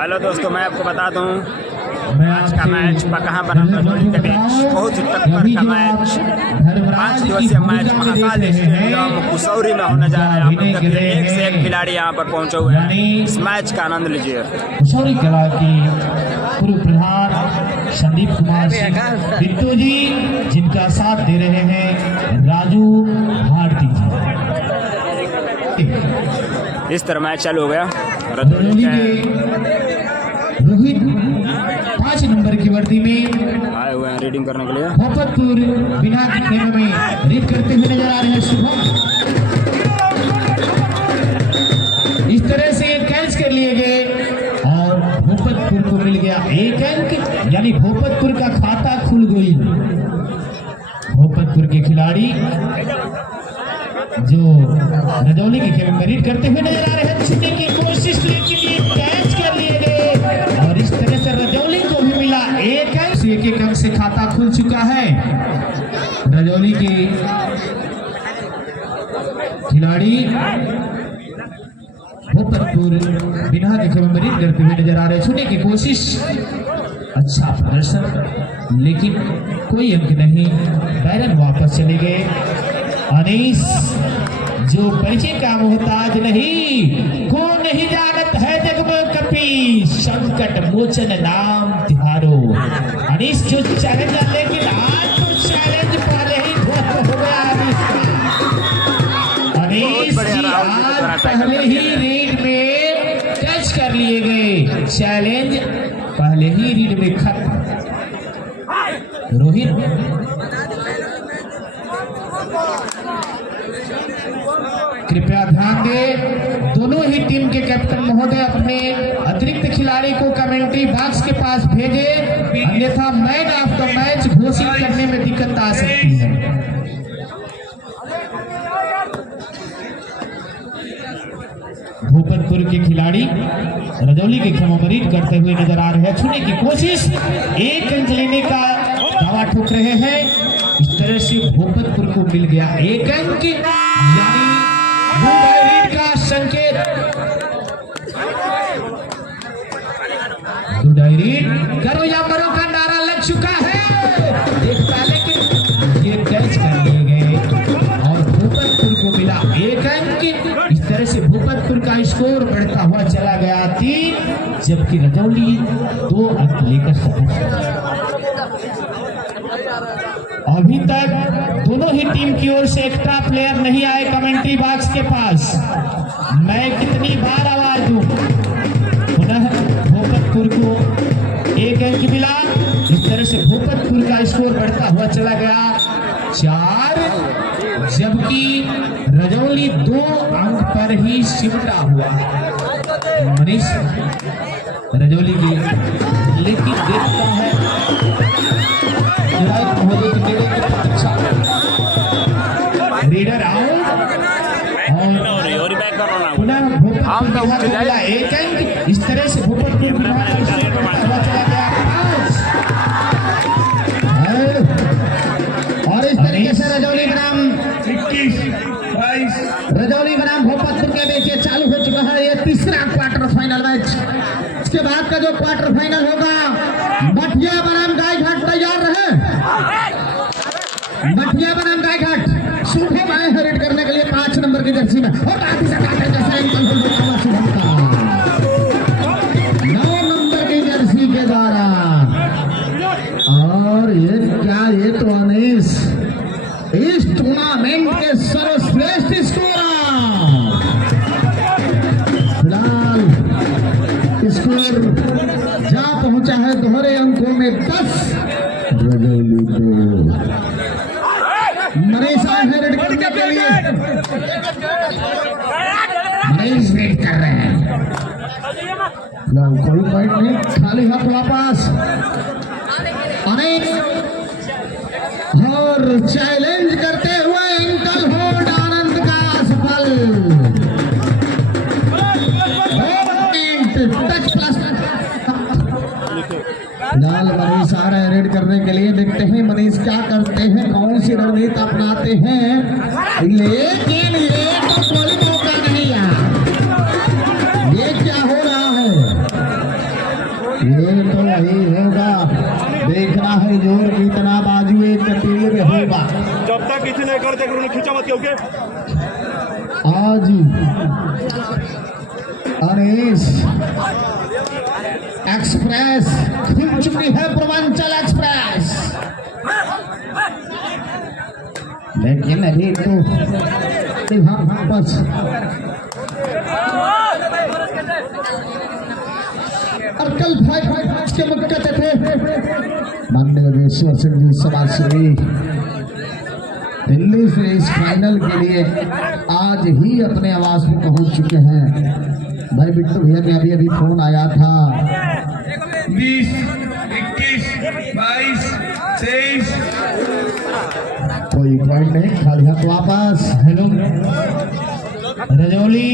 Hello दोस्तों, मैं आपको बता दूं आज का मैच कहाँ बना रजौली के बीच। बहुत ही टक्कर का मैच, 5 दिवसीय मैच महाकाल स्टेडियम कुसौरी में होने जा रहा है। आप लोग देखिए, एक से एक खिलाड़ी यहाँ पर पहुंचे हुए हैं। इस मैच का आनंद लीजिए। कुसौरी कला की पूर्व प्रधान संदीप कुमार बिट्टू जी, जिनका साथ दे रहे हैं राजू भारती जी। इस तरह मैच चालू हो गया। रजौली के रोहित 5 नंबर की वर्दी में आए हुए हैं रीडिंग करने के लिए। भोपतपुर बिना खेमे में रीड करते हुए नजर आ रहे हैं शुभम। इस तरह से कैच कर लिए गए और भोपतपुर को मिल गया 1 अंक, यानी भोपतपुर का खाता खुल गई। भोपतपुर के खिलाड़ी जो रजौली के खेमे में रीड करते हुए नजर आ रहे हैं, छूने की कोशिश लेकिन कैच कर लिए गए और इस तरह से रजौली को भी मिला 1 अंक। 1 अंक से खाता खुल चुका है। रजौली के खिलाड़ी भोपतपुर बिना के खेमे में रीड करते हुए नजर आ रहे हैं, छूने की कोशिश, अच्छा प्रदर्शन लेकिन कोई अंक नहीं। बैरन वापस चले गए। अनीस जो परिचय का मोहताज नहीं, को नहीं जानत है जग में कपी, संकट मोचन नाम तिहारो। अनीस जो चैलेंज, लेकिन आज तो चैलेंज पहले ही हो गया। अनीस जी आज पहले ही रीड में टच कर लिए गए, चैलेंज पहले ही रीड में खत्म। रोहित कृपया ध्यान दें, दोनों ही टीम के कैप्टन महोदय अपने अतिरिक्त खिलाड़ी को कमेंट्री बॉक्स के पास भेजे, अन्यथा मैन ऑफ द मैच घोषित करने में दिक्कत आ सकती है। भोपतपुर के खिलाड़ी रजौली के खेमे में रीड करते हुए नजर आ रहे हैं, छूने की कोशिश, 1 अंक लेने का दावा ठोक रहे हैं। इस तरह से भोपतपुर को मिल गया 1 अंक, यानी रीड का संकेत। करो या मरो का नारा लग चुका है। एक पहले के ये कैच कर लिए गए और भोपतपुर को मिला 1 अंक। इस तरह से भोपतपुर का स्कोर बढ़ता हुआ चला गया 3, जबकि रजौली 2 अंक लेकर सफल। अभी तक दोनों ही टीम की ओर से एक्स्ट्रा प्लेयर नहीं आए कमेंट्री बॉक्स के पास। मैं कितनी बार आवाज दूं, पुनः भोपतपुर को 1 अंक मिला। इस तरह से भोपतपुर का स्कोर बढ़ता हुआ चला गया 4, जबकि रजौली 2 अंक पर ही सिमटा हुआ। मनीष रजौली की, लेकिन देखता है रीडर आउट पुनः भोपतपुर 1 अंक। इस तरह से भोपतपुर चला गया 5 और इस तरीके से रजौली बनाम भोपतपुर के बीच ये चालू हो चुका है। ये तीसरा क्वार्टर फाइनल मैच। इसके बाद का जो क्वार्टर फाइनल होगा, मठिया बनाम गायघाट तैयार रहे। मठिया बनाम गायघाट शुभम आए हैं रेड करने के लिए 5 नंबर की जर्सी में, और काफी शुभम का 9 नंबर की जर्सी के द्वारा। और ये क्या, ये तो अनीस इस टूर्नामेंट के सर्वश्रेष्ठ स्कोरर। फिलहाल स्कोर जा पहुंचा है दोहरे अंकों में 10। रजौली को मनीष आए हैं रेड करने के लिए। मनीष रेड कर रहे हैं, कोई पॉइंट नहीं, खाली हाथ वापस। अनेक और चैलेंज करते हुए एंकल होल्ड आनंद का सफल। टच प्लस फिलहाल मनीष आ रहे हैं रेड करने के लिए। देखते हैं मनीष क्या करते हैं, कौन सी रणनीति अपनाते हैं, लेकिन ये तो कोई मौका नहीं है। ये क्या हो रहा है, रहा है जोर कितना बाजू एक तीर में होगा। जब तक किसी नहीं करते खींचा मत क्योंकि आज अनीस एक्सप्रेस खुल चुकी है, पूर्वांचल एक्सप्रेस, लेकिन अभी तो वापस और कल भाई के मुक्कत थे माननीय विश्व सिंह जी समाश्री दिल्ली से इस फाइनल के लिए आज ही अपने आवास में पहुंच चुके हैं। भाई बिट्टू भैया ने अभी फोन आया था 20, 21, 22, 23 कोई पॉइंट नहीं, खाली हाथ वापस। हेलो रजौली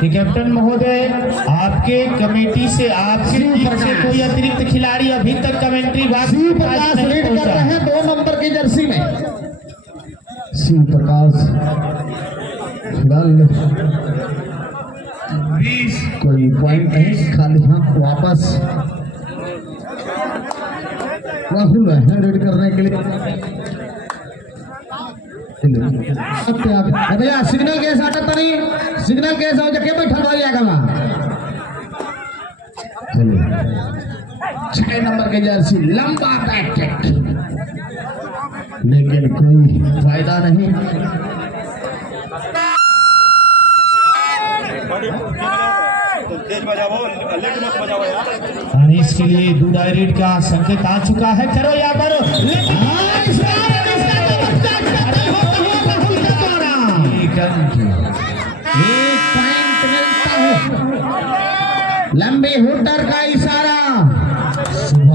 के कैप्टन महोदय, आपके कमेटी से आपके टीम से कोई अतिरिक्त खिलाड़ी अभी तक कमेंट्री बात नहीं कर रहे हैं 2 नंबर की जर्सी में। शिव प्रकाश फिलहाल 20, कोई पॉइंट नहीं, खाली हाथ वापस। राहुल है रेड करने के लिए भैया सिग्नल केस आटा तो नहीं, सिग्नल केस हो जाके बैठा भाई आगा 6 नंबर के जर्सी लंबा बैट, लेकिन कोई फायदा नहीं। तेज बजाओ, लेट मत बजाओ यार। अनीस के लिए दो डायरेक्ट का संकेत आ चुका है, करो यहाँ पर एक पॉइंट मिलता है, लंबे हुटर का इशारा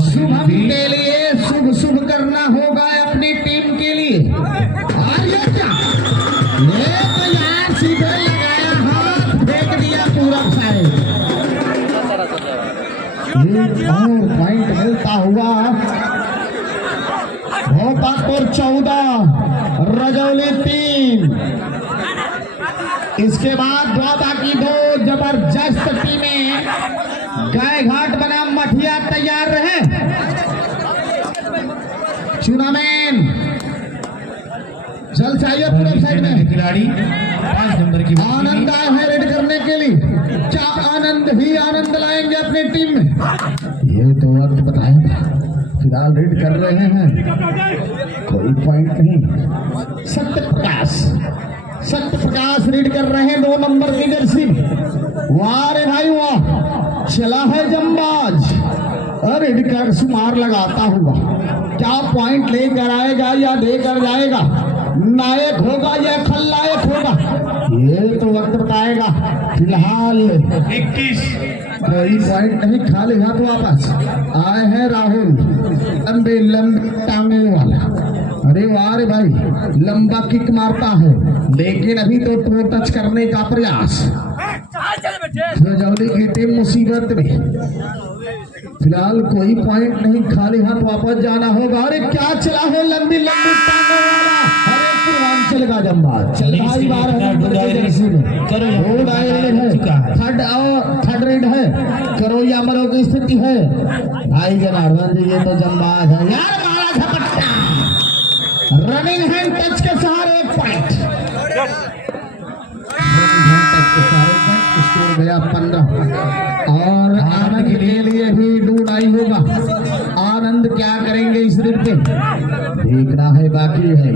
शुभम के लिए, शुभ शुभ करना होगा अपनी टीम के लिए। और ये क्या, ये तो यार सीधे लगाया हाथ फेंक दिया पूरा साइड। एक और पॉइंट मिलता हुआ भोपालपुर 14 रजौली 3। इसके बाद बाकी 2 जबरदस्त टीमें गाय घाट बनाम मठिया तैयार रहे। चुनामेन जल चाहिए पूरे साइड में खिलाड़ी 5 नंबर की आनंद आए हैं रेड करने के लिए। क्या आनंद ही आनंद लाएंगे अपनी टीम में, ये तो वक्त बताएंगे। फिलहाल रेड कर रहे हैं, कोई पॉइंट नहीं। सत्य प्रकाश रीड कर रहे हैं 2 नंबर की जर्सी। वाह रे भाई वाह, चला है जंबाज, रेड कर सुमार लगाता हुआ। क्या पॉइंट लेकर आएगा या देकर जाएगा, नायक होगा या खलनायक होगा, ये तो वक्त बताएगा। फिलहाल 21, कोई पॉइंट नहीं, खाली हाथ वापस आए हैं राहुल, लंबे टांगे वाला। अरे वाह रे भाई, लंबा किक मारता है, लेकिन अभी तो टो टच करने का प्रयास। रजौली की टीम मुसीबत में, फिलहाल कोई पॉइंट नहीं, खाली हाथ वापस जाना होगा। अरे क्या चला है, लंबी लंबी टांगों वाला, अरे पूर्वांचल का जंबाज। चल भाई 12 थर्ड रेड है, करो या मरो की स्थिति है भाई जनार्दन जी, ये तो जंबाज है यार। मारा झपट्टा, रनिंग हैंड टच के सहारे 1 पॉइंट, स्कोर गया 15। और आनंद के लिए भी डूड आई होगा, आनंद क्या करेंगे इस रेड पे देखना है, बाकी है।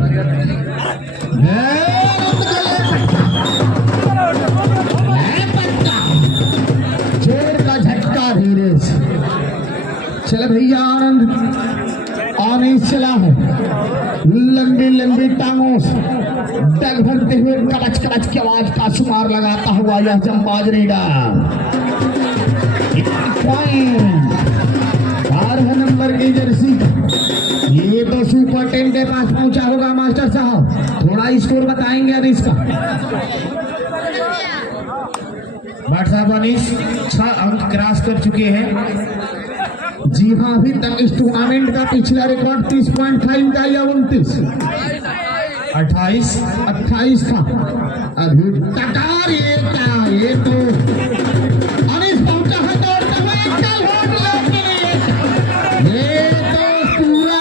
जोर का झटका धीरे से, चल भैया आनंद चला है, लंबी लंबी टांगों से डग भरते हुए कड़च कड़च की आवाज का शुमार लगाता हुआ यह जंबाज रेडर। 12 नंबर की जर्सी, ये तो सुपर 10 के पास पहुंचा होगा मास्टर साहब, थोड़ा स्कोर बताएंगे अब इसका। भाट साहब अनीस 6 अंक क्रॉस कर चुके हैं। जी हाँ, अभी तक इस टूर्नामेंट का पिछला रिकॉर्ड 30.5 का या 28 था। अभी टकार ये तो अनीस पहुंचा है दौड़ते हुए, ये तो पूरा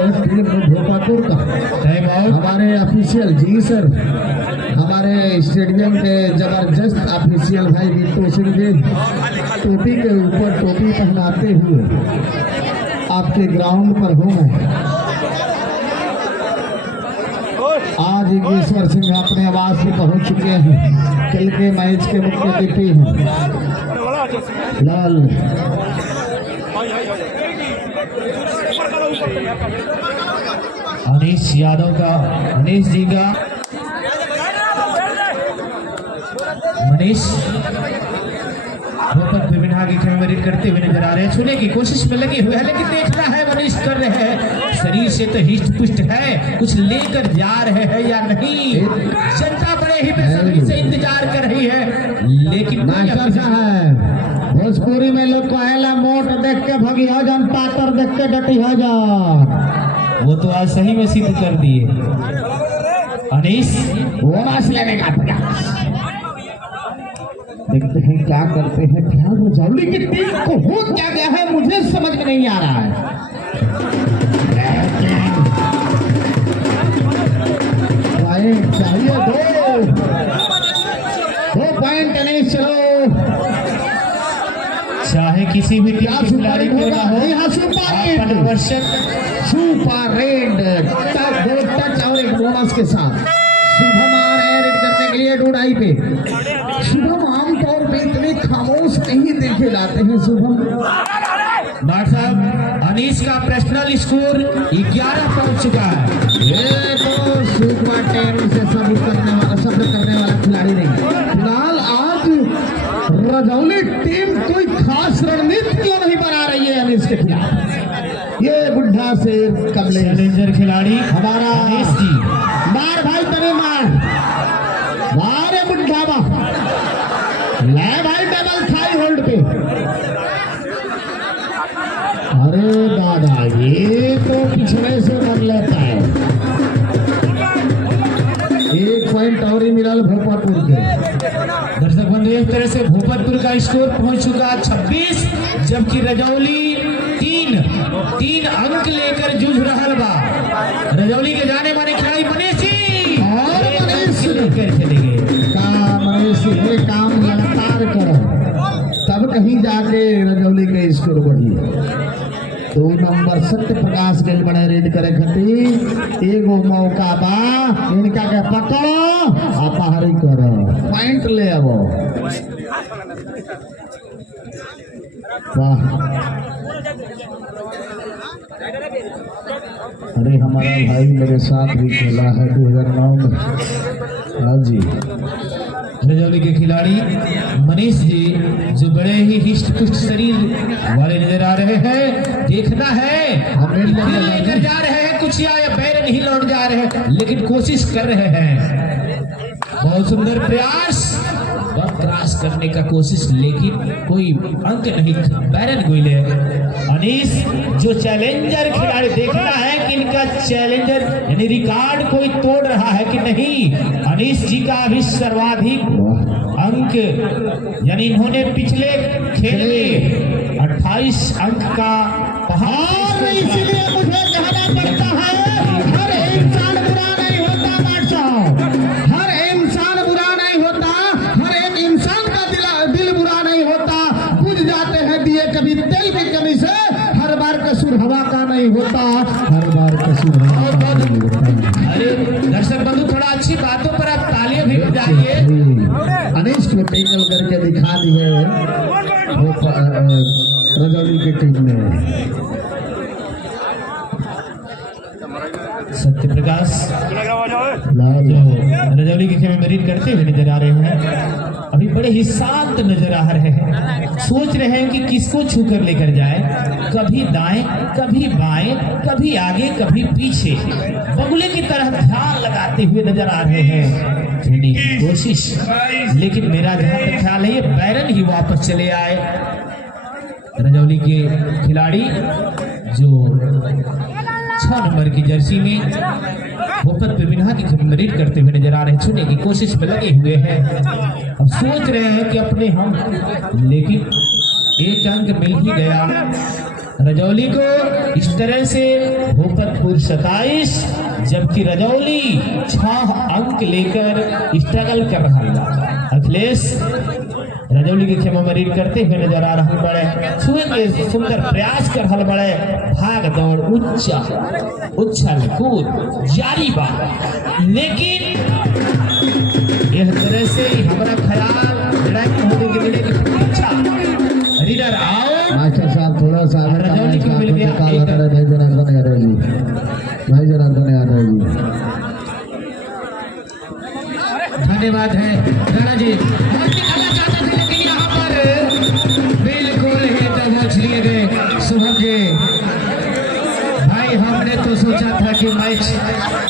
टीम भोपापुर का टाइम आउट। हमारे ऑफिशियल जी सर, हमारे स्टेडियम के जबरदस्त ऑफिशियल भाई बिट्टू सिंह जी टोपी के ऊपर टोपी पहनाते हुए आपके ग्राउंड पर हूँ मैं। आज योगेश्वर सिंह अपने आवाज से पहुंच चुके हैं। कल के मैच के मुख्य अतिथि हैं लाल अनीश यादव का, अनीश जी का, मनीष भोपत विभिन्न की खेलमेरिट करते हुए नजर आ रहे हैं। छूने की कोशिश में लगे हुए हैं, लेकिन देखना है मनीष कर रहे हैं। शरीर से तो हिष्ट पुष्ट है, कुछ लेकर जा रहे हैं या नहीं। जनता बड़े ही बेसब्री से इंतजार कर रही है, लेकिन मास्टर साहब भोजपुरी में लोग कहेला मोट देख के भगी हो जान, पातर देख के डटी हो जान। वो तो आज सही में सिद्ध कर दिए। अनीश बोनस लेने का प्रयास, देखते हैं क्या करते हैं। ध्यान रजौली की टीम को हो क्या गया है मुझे समझ में नहीं आ रहा है। चाहिए दो पॉइंट नहीं, चलो चाहे किसी भी टीम के खिलाड़ी क्यों ना हो, यहाँ सुपर रेड दो टच और एक बोनस के साथ शुभम आ रहे हैं रेड करने के लिए डोडाई पे। शुभम आमतौर पे इतने खामोश नहीं देखे जाते हैं। शुभम डॉक्टर साहब अनीश का पर्सनल स्कोर 11 पहुंच चुका है। ये तो सुपर टेन से शब्द करने वाला खिलाड़ी नहीं। फिलहाल आज रजौली टीम कोई खास रणनीति क्यों नहीं बना रही है अनीश के खिलाफ। ये बुढ़ा से कमले चैलेंजर खिलाड़ी हमारा अनीश जी, मार भाई तने मार मारे बुढ़ा बा ले भाई डबल थाई होल्ड पे। अरे दादा ये तो पिछले से मर लेता है। एक पॉइंट और ही मिला भोपापुर के। दर्शक बंधु एक तरह से भोपापुर का स्कोर पहुंच चुका 26, जबकि रजौली तीन अंक लेकर जूझ रहा बा। रजौली के जाने माने खिलाड़ी मनीष जी और मनीष लेकर चलेंगे। मनीष ये काम लगातार करो तब कहीं जाके रजौली के स्कोर बढ़ी। 2 नंबर सत्य प्रकाश गेल बड़े रेड करे खातिर एगो मौका बा, इनका के पकड़ो आ पहाड़ी करो पॉइंट ले आवो। वाह अरे हमारा भाई मेरे साथ भी खेला है 2009 में। हाँ जी रजौली के खिलाड़ी मनीष जी जो बड़े ही हिष्ट पुष्ट शरीर वाले नजर आ रहे हैं। देखना है फिर लेकर जा रहे हैं कुछ या पैर नहीं लौट जा रहे हैं, लेकिन कोशिश कर रहे हैं। बहुत सुंदर प्रयास, क्रॉस करने का कोशिश, लेकिन कोई अंक नहीं। बैरन गोइले अनीश जो चैलेंजर खिलाड़ी, देखना है कि इनका चैलेंजर यानी रिकॉर्ड कोई तोड़ रहा है कि नहीं। अनीश जी का अभी सर्वाधिक अंक, यानी इन्होंने पिछले खेल में 28 अंक का पहाड़। इसलिए मुझे कहना पड़ता है हर इंसान बुरा नहीं होता डॉक्टर साहब, हर इंसान बुरा नहीं होता, हर एक इंसान का दिल बुरा नहीं होता। बुझ जाते हैं दिए कभी तेल की कमी से, हर बार कसूर हवा का नहीं होता, हर बार कसूर हवा का नहीं होता। अरे दर्शक बंधु थोड़ा अच्छी बातों पर आप तालियां भी बजाइए। अनीश को टेकल करके दिखा दिए रजौली की टीम ने। सत्य प्रकाश जो रजौली के खेल में मेरिट करते हुए नजर आ रहे हैं, अभी बड़े ही शांत नजर आ रहे हैं। सोच रहे हैं कि किसको छू कर लेकर जाए, कभी दाएं कभी बाएं, कभी आगे कभी पीछे, बगुले की तरह ध्यान लगाते हुए नजर आ रहे हैं। चुनी कोशिश, लेकिन मेरा जहां तक ख्याल है ये बैरन ही वापस चले आए। रजौली के खिलाड़ी जो 6 नंबर की जर्सी में भोपत विभिन्न की मेरिट करते हुए नजर आ रहे हैं, छूने की कोशिश में लगे हुए हैं। अब सोच रहे हैं कि अपने हम, लेकिन एक अंक मिल ही गया। रजौली को इस तरह से भूपतपुर 27, जबकि रजौली 6 अंक लेकर स्ट्रगल कर रहा है। अखिलेश रजौली के खेमा में रीड करते हुए नजर आ रहा बड़े, छुए के सुंदर प्रयास कर हल बड़े, भाग दौड़ उछल कूद जारी बा, लेकिन इस तरह से हमारा ख्याल लड़ाई होने के लिए की प्रतीक्षा। रीडर आओ मास्टर साहब थोड़ा सा रजौली को मिल गया भाई जनार्दन यादव जी, भाई जनार्दन यादव जी, धन्यवाद है राणा जी। और दिखाना चाहते थे लेकिन यहाँ पर बिल्कुल ही दबोच लिए गए शुभम जी। भाई हमने तो सोचा था कि मैच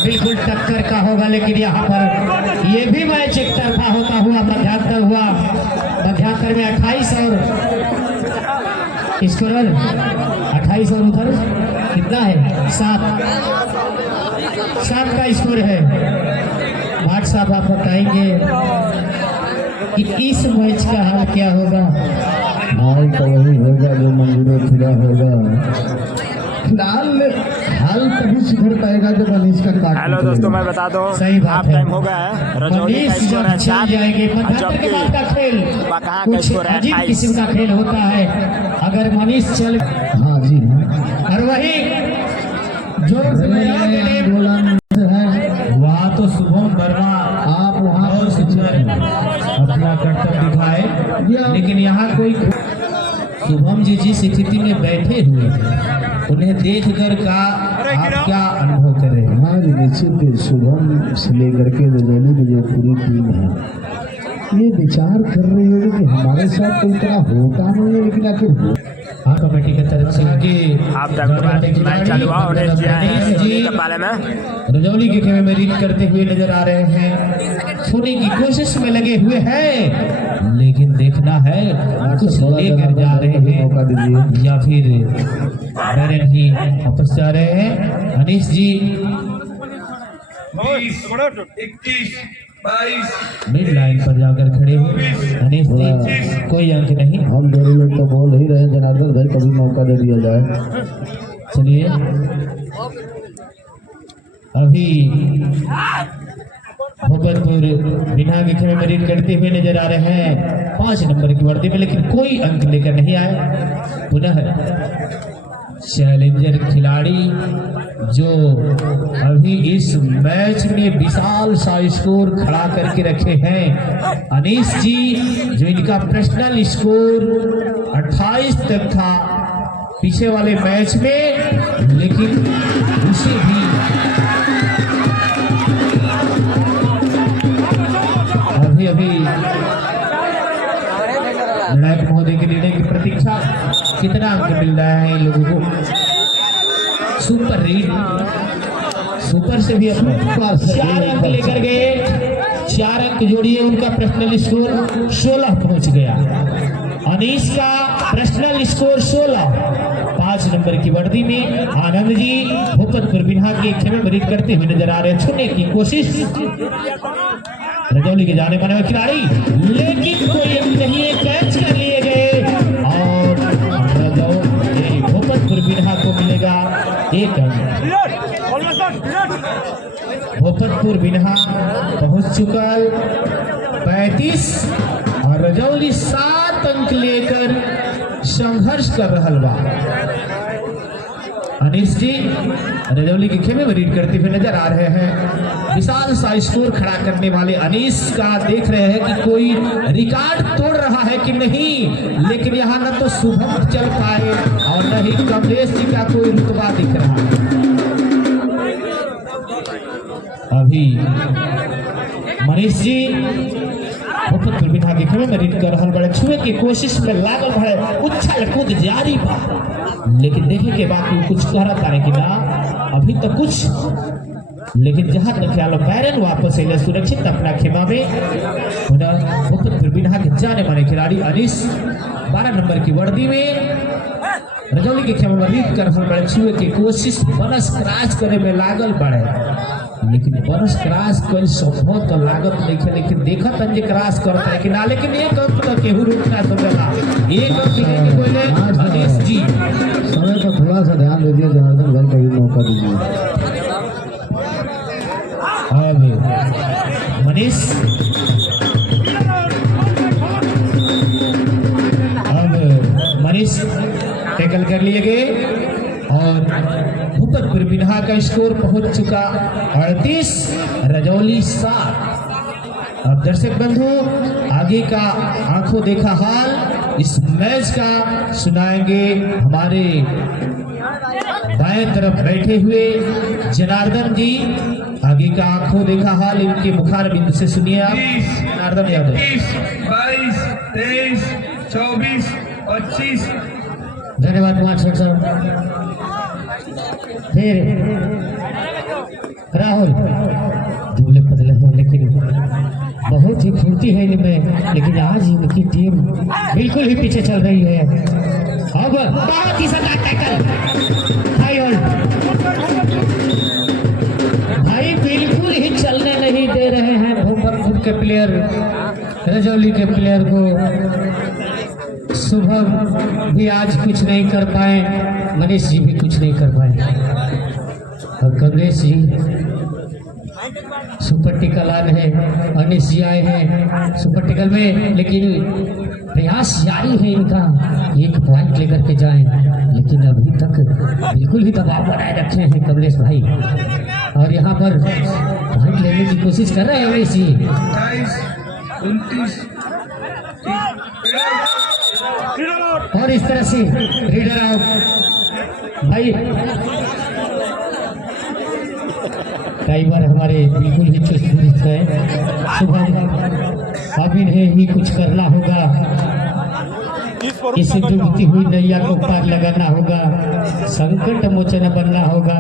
बिल्कुल टक्कर का होगा, लेकिन यहाँ पर ये भी मैच एक तरफा होता हुआ मध्यांतर हुआ। मध्यांतर में 28 और स्कोरर 28 और उधर कितना है 7 का स्कोर है। भाट साहब आप बताएंगे कि इस मैच का हाल क्या होगा? हाल तो वही होगा जो मंजूर फिरा होगा। फिलहाल हाल तभी सुधर पाएगा जब अनीस का काट। हेलो दोस्तों, मैं बता दूं सही बात हाफ है। टाइम हो गया है। रजौली का स्कोर है 7, जाएंगे जबकि के बाद का खेल बकहा का कुछ स्कोर है अजीब 28। किस्म का खेल होता है। अगर मनीष चल हाँ जी हाँ, और वही जो आंदोलन है वहाँ तो शुभम वर्मा आप वहाँ और सुंदर अपना कर्तव्य दिखाए, लेकिन यहाँ कोई शुभम जी जिस स्थिति में बैठे हुए हैं उन्हें देखकर का आप क्या अनुभव कर रहे हैं? हाँ जी, निश्चित शुभम से लेकर के रजौली की जो पूरी टीम है ये विचार कर रही है कि हमारे साथ तो इतना होता नहीं है, लेकिन आखिर हो। हाँ, कमेटी की तरफ से आगे हाफ टाइम के बाद मैच चालू हुआ और जी रजौली के पाले में रजौली के खेमे में रीड करते हुए नजर आ रहे हैं, छूने की कोशिश में लगे हुए हैं, लेकिन देखना है कुछ लेकर जा रहे मौका हैं दीजिए। या फिर बैरन ही वापस जा रहे हैं। अनीश जी 20, 21, 22, मिड लाइन पर जाकर खड़े हुए। अनीश जी कोई अंक नहीं। हम दोनों लोग तो बोल ही रहे जनार्दन भाई, कभी मौका दे दिया जाए। चलिए अभी भूपतपुर बिना के खेमे में रीड करते हुए नजर आ रहे हैं 5 नंबर की वर्दी में, लेकिन कोई अंक लेकर नहीं आए। पुनः चैलेंजर खिलाड़ी जो अभी इस मैच में विशाल सा स्कोर खड़ा करके रखे हैं, अनीश जी, जो इनका पर्सनल स्कोर 28 तक था पीछे वाले मैच में, लेकिन उसे भी अभी नायक महोदय के निर्णय की प्रतीक्षा। कितना अंक मिल रहा है इन लोगों को? सुपर रीड, सुपर से भी 4 अंक लेकर गए। 4 अंक जोड़िए, उनका पर्सनल स्कोर 16 पहुंच गया। अनीश का पर्सनल स्कोर 16, 5 नंबर की वर्दी में आनंद जी भूपतपुर बिना के खेमे में रीड करते हुए नजर आ रहे हैं। छूने की कोशिश रजौली के जाने माने हुए खिलाड़ी, लेकिन कोई अंक नहीं है, कैच कर लिए गए और रजौली भूपतपुर बिना को मिलेगा 1 अंक। भूपतपुर बिना पहुंच चुका 35 और रजौली 7 अंक लेकर संघर्ष कर रहा बा। अनीश जी रजौली के खेमे में रीड करते हुए नजर आ रहे हैं। विशाल सा स्कोर खड़ा करने वाले अनीश का देख रहे हैं कि कोई रिकॉर्ड तोड़ रहा है कि नहीं, लेकिन यहाँ न तो शुभम चल पाए और न ही कमलेश जी का कोई रुतबा दिख रहा है। अभी मनीष जी भूपतपुर बिना के खेमे में रीड कर रहल बड़े, छुए की कोशिश में लागल बड़े, उछल कूद जारी बा, लेकिन देखे के बाद कुछ कह रहा था कि ना अभी तो कुछ, लेकिन जहां तक ख्याल बैरन वापस अले सुरक्षित अपना खेमा में। भूपतपुर बिना के जाने माने खिलाड़ी अनीश 12 नंबर की वर्दी में रजौली के खेमा में रीड कर रहल बड़े, छुए की कोशिश बनस क्रैच करे में लागल बड़े, लेकिन बरस क्रॉस कोई संभव तो लागत नहीं है, लेकिन देखा तंजे क्रॉस करता है कि ना, लेकिन एक अंक तो केहू रुकना तो गला एक अंक लेके कोई ले अनीश जी। समय पर थोड़ा सा ध्यान दीजिए, जनार्दन भाई का भी मौका दीजिए। अब मनीष, अब मनीष टैकल कर लिए गए और भूपतपुर बिन्हा का स्कोर पहुंच चुका 38, रजौली 7। अब दर्शक बंधु आगे का आंखों देखा हाल इस मैच का सुनाएंगे हमारे बाएं तरफ बैठे हुए जनार्दन जी। आगे का आंखों देखा हाल इनके मुखार बिंदु से सुनिए आप जनार्दन यादव। 21, 22, 23, 24, 25। धन्यवाद कुमार शेख साहब। फिर राहुल दुबले पतले हैं लेकिन बहुत ही फुर्ती है इनमें, लेकिन आज इनकी टीम बिल्कुल ही पीछे चल रही है। अब बहुत ही सदा टैकल हाई होल्ड, भाई बिल्कुल ही चलने नहीं दे रहे हैं भूपतपुर के प्लेयर रजौली के प्लेयर को। शुभम भी आज कुछ नहीं कर पाए, मनीष जी भी कुछ नहीं कर पाए और कमलेश जी सुपर टिकल आए हैं, अनिश जी आए हैं सुपर टिकल में, लेकिन प्रयास जारी है इनका एक पॉइंट लेकर के जाएं, लेकिन अभी तक बिल्कुल ही दबाव बनाए रखे हैं कमलेश भाई और यहाँ पर पॉइंट लेने की कोशिश कर रहे हैं अनिश जी। 28, 29। और इस तरह से रीडर आउट भाई। कई बार हमारे बिल्कुल ही चुस्त दुरुस्त है, सुबह अब इन्हें ही कुछ करना होगा, इस डूबती हुई नैया को पार लगाना होगा, संकट मोचन बनना होगा।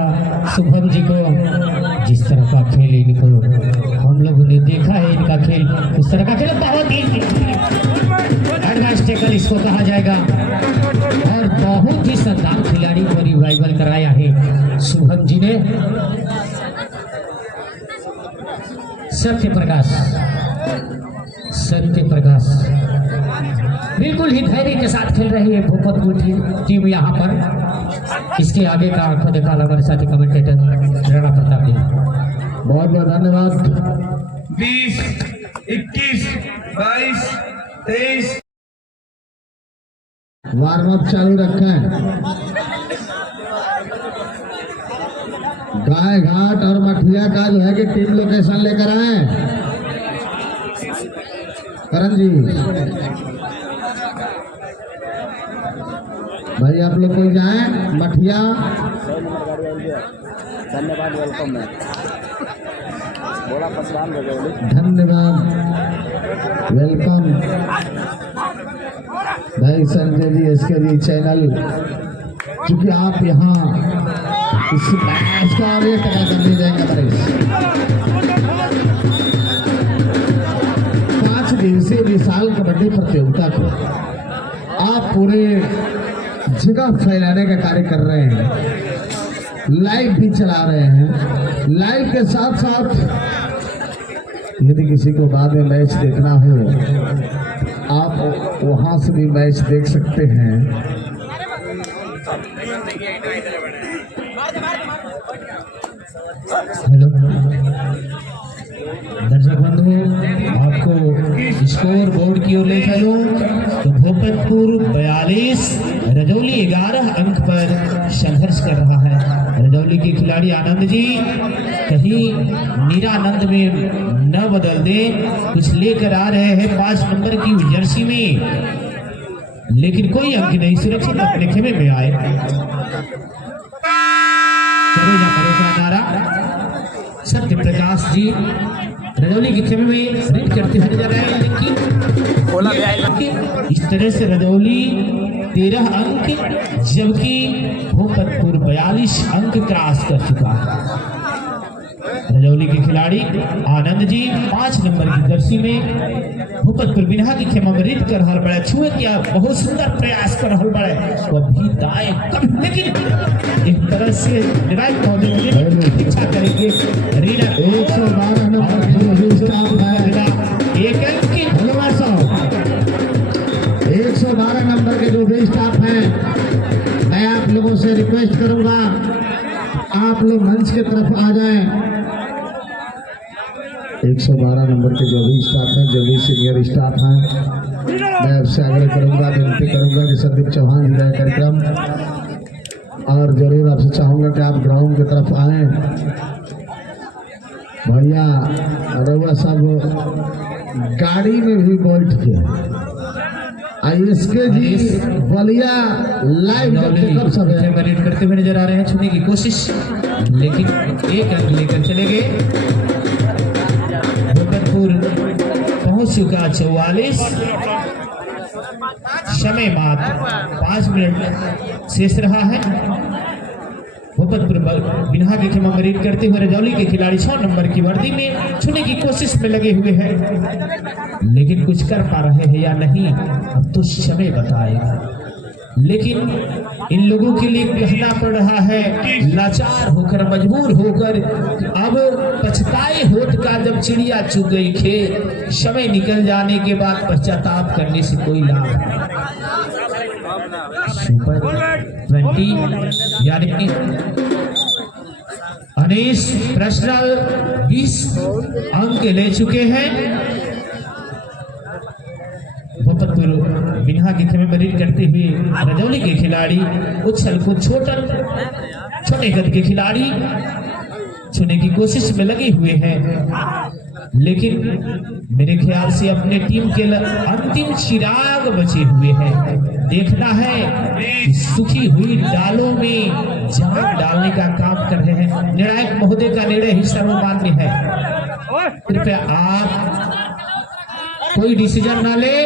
शुभम जी को जिस तरह का खेल इनको हम लोगों ने देखा है, इनका खेल उस तरह का खेल बहुत ही एडवांस टेकल इसको कहा जाएगा और बहुत ही शानदार खिलाड़ी को रिवाइवल कराया है शुभम जी ने। सत्य प्रकाश बिल्कुल ही धैर्य के साथ खेल रही है भूपतपुर टीम यहाँ पर। इसके आगे का आंखों देखा हमारे साथी कमेंटेटर राणा प्रताप जी, बहुत बहुत धन्यवाद। 20, 21, 22, 23। वार्म अप चालू रखें। गाय घाट और मठिया का जो है कि टीम लोकेशन लेकर आए करण जी भाई, आप लोग कोई जाए मठिया। धन्यवाद, वेलकम है बोला पसराम धन्यवाद, वेलकम भाई संजय जी एसके जी चैनल, क्योंकि आप यहाँ इस मैच का आगे टका करने जाएंगे। 5 दिवसीय विशाल कबड्डी प्रतियोगिता को आप पूरे जगह फैलाने का कार्य कर रहे हैं, लाइव भी चला रहे हैं। लाइव के साथ साथ यदि किसी को बाद में मैच देखना हो, आप वहां से भी मैच देख सकते हैं। हेलो दर्शक बंधु, आपको स्कोर बोर्ड की ओर ले चलूं तो भूपतपुर 42, रजौली 11 अंक पर संघर्ष कर रहा है। रजौली के खिलाड़ी आनंद जी कहीं निरानंद में न बदल दे, कुछ लेकर आ रहे हैं 5 नंबर की जर्सी में, लेकिन कोई अंक नहीं, सुरक्षित अपने खेमे में आए। नारा सत्य प्रकाश जी रजौली के खेमे में रीड करते हुए जा रहे हैं, लेकिन इस तरह से रजौली 13 अंक जबकि भूपतपुर 42 अंक क्रॉस कर चुका है। रजौली के खिलाड़ी आनंद जी 5 नंबर की जर्सी में भूपतपुर बिन्हा की खेमा में रीड कर हल बड़े छुए किया, बहुत सुंदर प्रयास कर हल बड़े कभी दाएं कभी, लेकिन एक तरह से डिराइव पहुंचने की इच्छा करेंगे रीडर करूंगा आप लोग मंच की तरफ आ जाएं। 112 नंबर के जो भी स्टाफ हैं, जो भी सीनियर स्टाफ हैं, मैं आपसे आग्रह करूंगा, विनती करूंगा कि संदीप चौहान जी का कार्यक्रम, और जरूर आपसे चाहूंगा कि आप ग्राउंड की तरफ आएं। भैया रउआ सब गाड़ी में भी बैठ के इसके जी बलिया लाइव चेकअप सब है परेड करते हुए नजर आ रहे हैं, छूने की कोशिश, लेकिन एक अंक लेकर चले गए। भूपतपुर पहुंच चुका 44, समय मात्र 5 मिनट शेष रहा है। भूपतपुर बिन्हा की खेमा परेड करते हुए रजौली के खिलाड़ी 6 नंबर की वर्दी में छूने की कोशिश में लगे हुए हैं, लेकिन कुछ कर पा रहे हैं या नहीं अब तो समय बताएगा। लेकिन इन लोगों के लिए कहना पड़ रहा है, लाचार होकर, मजबूर होकर, अब पछताए होठ का जब चिड़िया चुग गई खेत, समय निकल जाने के बाद पश्चाताप करने से कोई लाभ नहीं। सुपर 20 यानी कि अनीश पर्सनल 20 अंक ले चुके हैं। भूपतपुर बिन्हा की खेमे परेड करते हुए रजौली के खिलाड़ी उछल कूद छोटे कद के खिलाड़ी छूने की कोशिश में लगे हुए हैं, लेकिन मेरे ख्याल से अपने टीम के अंतिम चिराग बचे हुए हैं। देखना है कि सूखी हुई डालों में जान डालने का काम कर रहे हैं। निर्णायक महोदय का निर्णय ही सर्वमान्य है। कृपया आप कोई डिसीजन ना ले,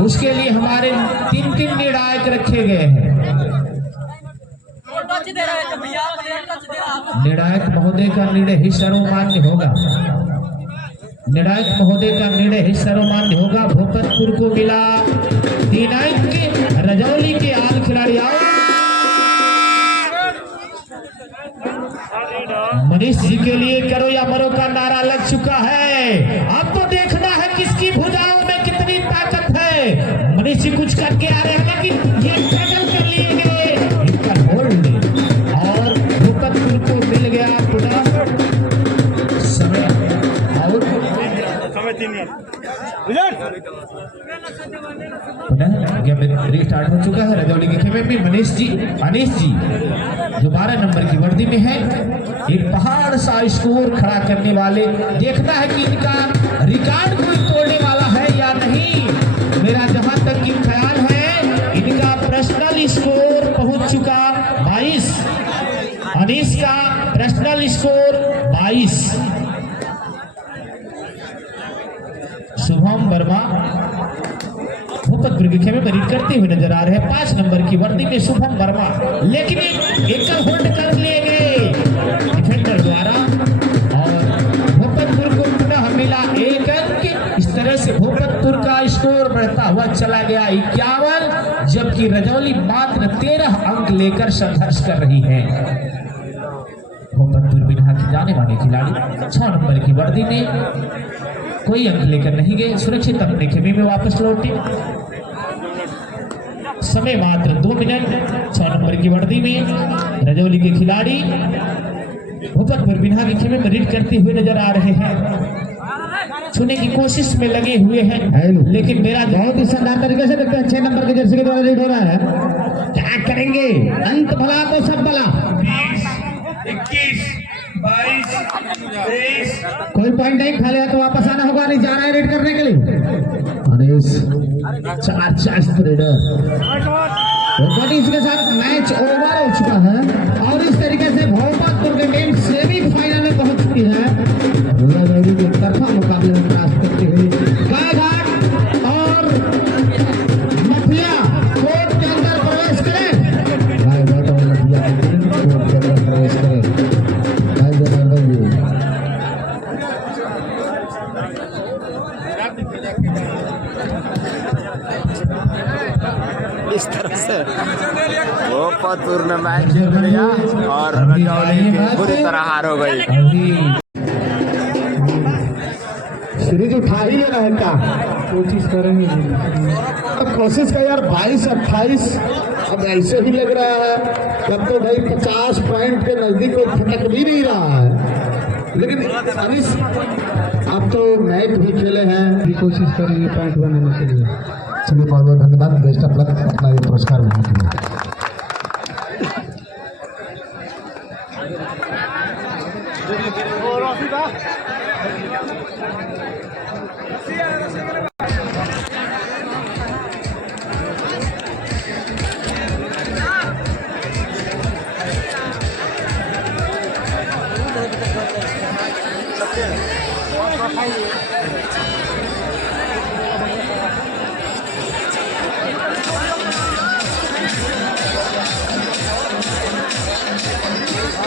उसके लिए हमारे 3 निर्णायक रखे गए हैं। निर्णायक महोदय का निर्णय ही सर्वमान्य होगा। निर्णायक महोदय का निर्णय ही सर्वमान्य होगा। भूपतपुर को मिला 3 अंक, रजौली के आल खिलाड़ी आओ। मनीष जी के लिए करो या मरो का नारा लग चुका है। अब तो देखना है किसकी भुजाओं में कितनी ताकत है। मनीष जी कुछ करके आ रहे हैं, लेकिन ये स्ट्रगल कर लिए गए, इनका होल्ड, और भूपतपुर को मिल गया पुनः समय और रिस्टार्ट हो चुका है। रजौली के खेमे में अनीश जी जो 12 नंबर की वर्दी में है, एक पहाड़ सा स्कोर खड़ा करने वाले। देखना है कि इनका रिकॉर्ड कोई तोड़ने वाला है या नहीं। मेरा जहां तक की ख्याल है, इनका पर्सनल स्कोर पहुंच चुका 22। अनीश का पर्सनल स्कोर 22। शुभम वर्मा भूपतपुर के खेमे परेड करते हुए नजर आ रहे हैं। 5 नंबर की वर्दी में शुभम वर्मा, लेकिन एक होल्ड कर लिए गए डिफेंडर द्वारा, और भूपतपुर को पुनः मिला 1 अंक। इस तरह से भूपतपुर का स्कोर बढ़ता हुआ चला गया 51, जबकि रजौली मात्र 13 अंक लेकर संघर्ष कर रही है। भूपतपुर बिन्हा की जाने वाले खिलाड़ी 6 नंबर की वर्दी में कोई अंक लेकर नहीं गए, सुरक्षित अपने खेमे में वापस लौटे। समय मात्र 2 मिनट। 6 नंबर की वर्दी में रजौली के खिलाड़ी भूपतपुर बिन्हा के खेमे में रीड करते हुए नजर आ रहे हैं, छूने की कोशिश में लगे हुए हैं, लेकिन मेरा बहुत ही शानदार तरीके से देखते हैं 6 नंबर के जर्सी के द्वारा रीड हो रहा है। क्या करेंगे, अंत भला तो सब भला। 20, 21, 22, 23। कोई पॉइंट नहीं, खाली है तो वापस आना होगा, नहीं जाना है रेड करने के लिए। अनीश 4 रेडर, इसके साथ मैच ओवर हो चुका है, और इस तरीके से भोपालपुर की टीम सेमीफाइनल में पहुंच चुकी है। की तरफा मुकाबले में प्राप्त करती हुई गायघाट और मथिया कोर्ट के अंदर प्रवेश करें। गायघाट और मथिया कोर्ट के अंदर प्रवेश करें। इस तरह से भोपालपुर ने मैच जीत लिया और रजौली बुरी तरह हार हो गई। सीरीज उठा ही लेना है क्या? कोशिश करेंगे। अब कोशिश का यार 22-28 अब ऐसे ही लग रहा है। अब तो भाई 50 पॉइंट के नजदीक कोई फटक भी नहीं रहा है। लेकिन अनिस आप तो मैच भी खेले हैं, कोशिश करेंगे पॉइंट बनाने के लिए। चलिए बहुत बहुत धन्यवाद। बेस्ट ऑफ लक अपना ये पुरस्कार मिलने के लिए।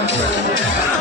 Thank you.